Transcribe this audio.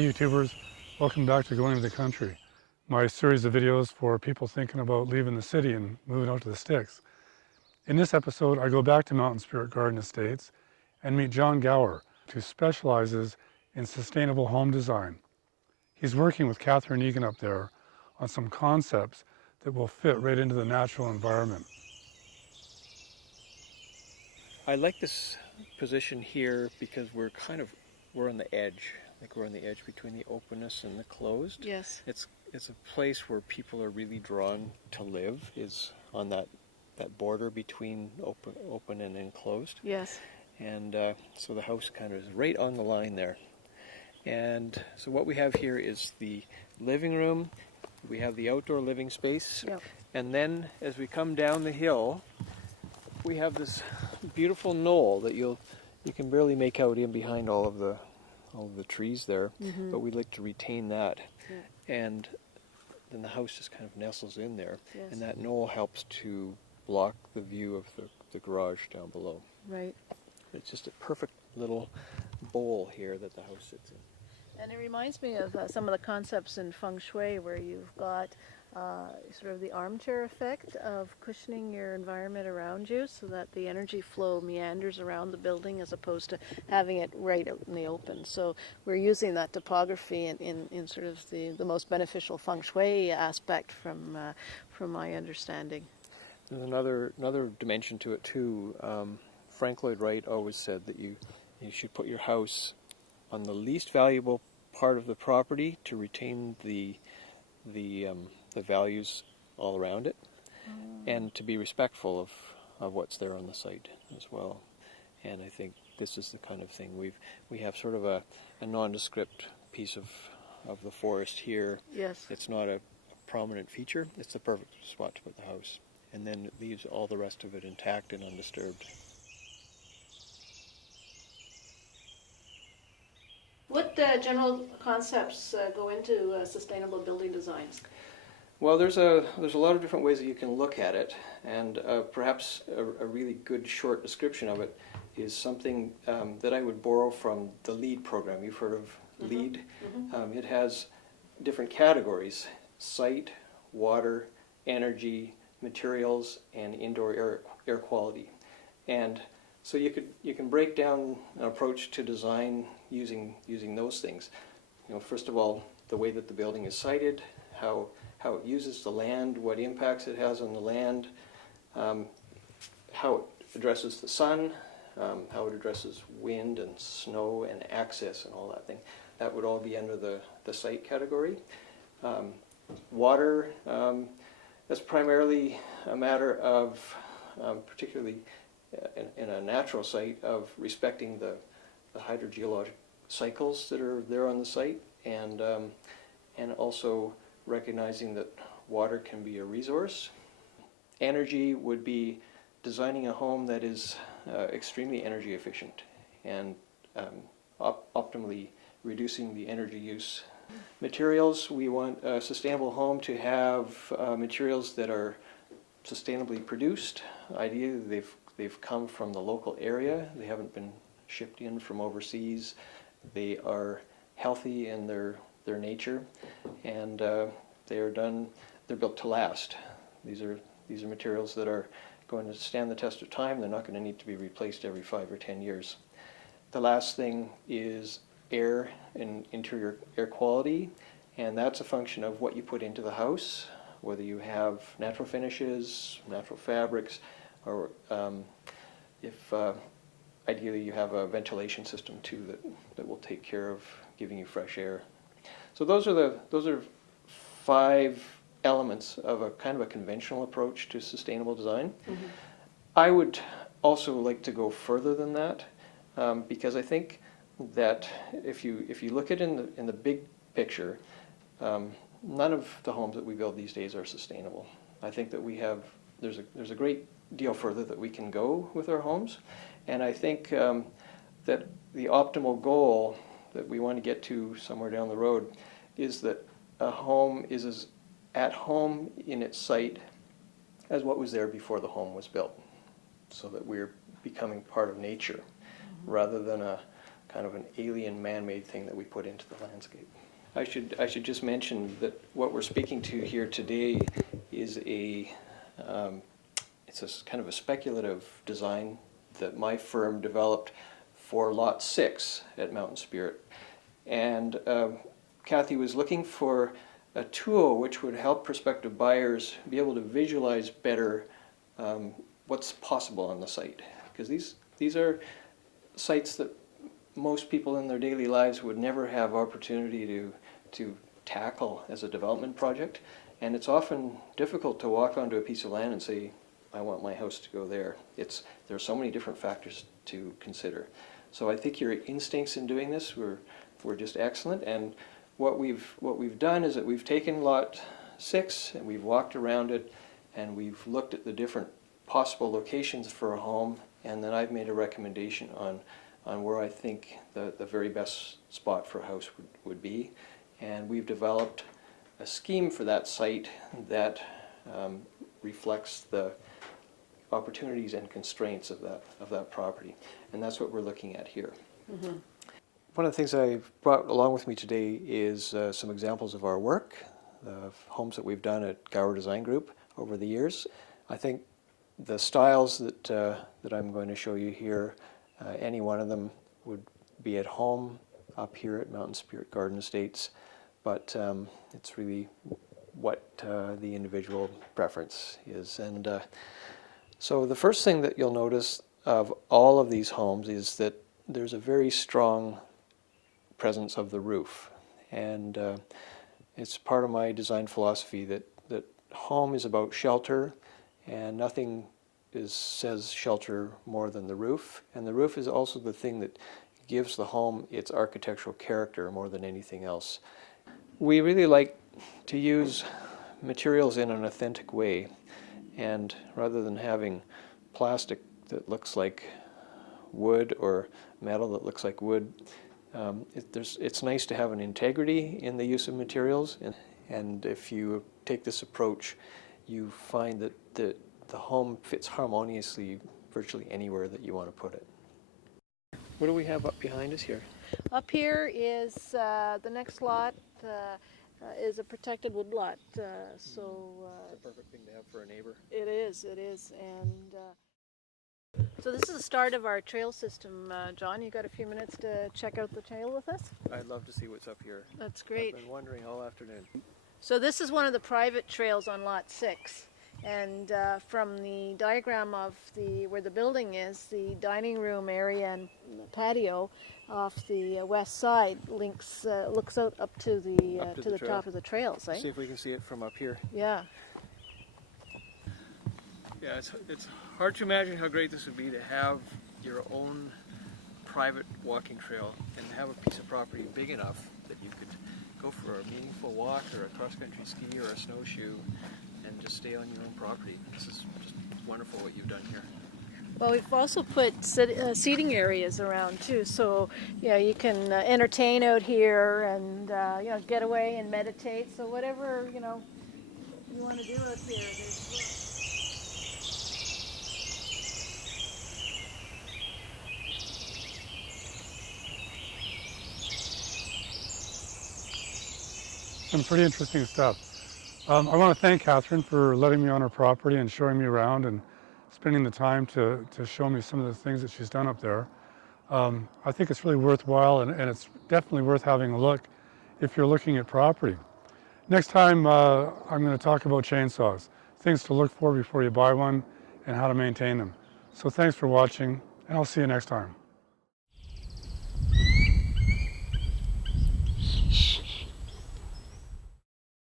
Hey YouTubers, welcome back to Going to the Country, my series of videos for people thinking about leaving the city and moving out to the sticks. In this episode, I go back to Mountain Spirit Garden Estates and meet John Gower, who specializes in sustainable home design. He's working with Catherine Egan up there on some concepts that will fit right into the natural environment. I like this position here because we're on the edge. Like we're on the edge between the openness and the closed. Yes. It's a place where people are really drawn to live, is on that border between open and enclosed. Yes. And so the house kind of is right on the line there. And so what we have here is the living room. We have the outdoor living space. Yep. And then as we come down the hill, we have this beautiful knoll that you can barely make out in behind all of the trees there, Mm-hmm. but we'd like to retain that. Yeah. And then the house just kind of nestles in there, Yes. and that knoll helps to block the view of the garage down below. Right. It's just a perfect little bowl here that the house sits in. And it reminds me of some of the concepts in feng shui where you've got sort of the armchair effect of cushioning your environment around you so that the energy flow meanders around the building as opposed to having it right out in the open. So we're using that topography in sort of the most beneficial feng shui aspect from my understanding. There's another dimension to it too. Frank Lloyd Wright always said that you should put your house on the least valuable part of the property to retain the values all around it, and to be respectful of what's there on the site as well. And I think this is the kind of thing we have sort of a nondescript piece of the forest here. Yes. It's not a prominent feature. It's the perfect spot to put the house, and then it leaves all the rest of it intact and undisturbed. What general concepts go into sustainable building designs? Well, there's a lot of different ways that you can look at it, and perhaps a really good short description of it is something that I would borrow from the LEED program. You've heard of LEED? Mm-hmm. It has different categories: site, water, energy, materials, and indoor air quality. And so you can break down an approach to design using those things. First of all, the way that the building is sited, how it uses the land, what impacts it has on the land, how it addresses the sun, how it addresses wind and snow and access and all that thing. That would all be under the site category. Water, that's primarily a matter of, particularly in a natural site, of respecting the hydrogeologic cycles that are there on the site, and also recognizing that water can be a resource. Energy would be designing a home that is extremely energy efficient and optimally reducing the energy use. Materials, we want a sustainable home to have materials that are sustainably produced. Ideally, they've come from the local area. They haven't been shipped in from overseas. They are healthy in their nature, and they're built to last. These are materials that are going to stand the test of time. They're not going to need to be replaced every 5 or 10 years. The last thing is air and interior air quality, and that's a function of what you put into the house, whether you have natural finishes, natural fabrics, or if ideally you have a ventilation system too that will take care of giving you fresh air. So those are 5 elements of a kind of a conventional approach to sustainable design. Mm-hmm. I would also like to go further than that, because I think that if you look at it in the big picture, none of the homes that we build these days are sustainable. I think that there's a great deal further that we can go with our homes, and I think that the optimal goal that we want to get to somewhere down the road is that a home is as at home in its site as what was there before the home was built, so that we're becoming part of nature rather than kind of an alien man-made thing that we put into the landscape. I should just mention that what we're speaking to here today is it's a kind of a speculative design that my firm developed for Lot 6 at Mountain Spirit. And Kathy was looking for a tool which would help prospective buyers be able to visualize better what's possible on the site. Because these are sites that most people in their daily lives would never have opportunity to tackle as a development project. And it's often difficult to walk onto a piece of land and say, I want my house to go there. There are so many different factors to consider. So I think your instincts in doing this were just excellent. And what we've done is that we've taken Lot 6 and we've walked around it and we've looked at the different possible locations for a home, and then I've made a recommendation on where I think the very best spot for a house would be. And we've developed a scheme for that site that reflects the opportunities and constraints of that property. And that's what we're looking at here. Mm-hmm. One of the things I've brought along with me today is some examples of our work, of homes that we've done at Gower Design Group over the years. I think the styles that I'm going to show you here, any one of them would be at home up here at Mountain Spirit Garden Estates, but it's really what the individual preference is. And so the first thing that you'll notice of all of these homes is that there's a very strong presence of the roof. And it's part of my design philosophy that home is about shelter, and nothing says shelter more than the roof. And the roof is also the thing that gives the home its architectural character more than anything else. We really like to use materials in an authentic way, and rather than having plastic that looks like wood or metal that looks like wood, it's nice to have an integrity in the use of materials. And if you take this approach, you find that the home fits harmoniously virtually anywhere that you want to put it. What do we have up behind us here? Up here is the next lot is a protected wood lot. It's a perfect thing to have for a neighbor. It is. And so this is the start of our trail system. John, you got a few minutes to check out the trail with us? I'd love to see what's up here. That's great. I've been wondering all afternoon. So this is one of the private trails on Lot 6. And from the diagram of where the building is, the dining room area and patio off the west side looks out up to the top of the trails. See if we can see it from up here. Yeah. Yeah, it's hard to imagine how great this would be to have your own private walking trail and have a piece of property big enough that you could go for a meaningful walk or a cross-country ski or a snowshoe and just stay on your own property. This is just wonderful what you've done here. Well, we've also put seating areas around too, so you can entertain out here and get away and meditate. So whatever you want to do out here, there's. Some pretty interesting stuff. I want to thank Catherine for letting me on her property and showing me around and spending the time to show me some of the things that she's done up there. I think it's really worthwhile, and it's definitely worth having a look if you're looking at property. Next time I'm going to talk about chainsaws, things to look for before you buy one and how to maintain them. So thanks for watching, and I'll see you next time.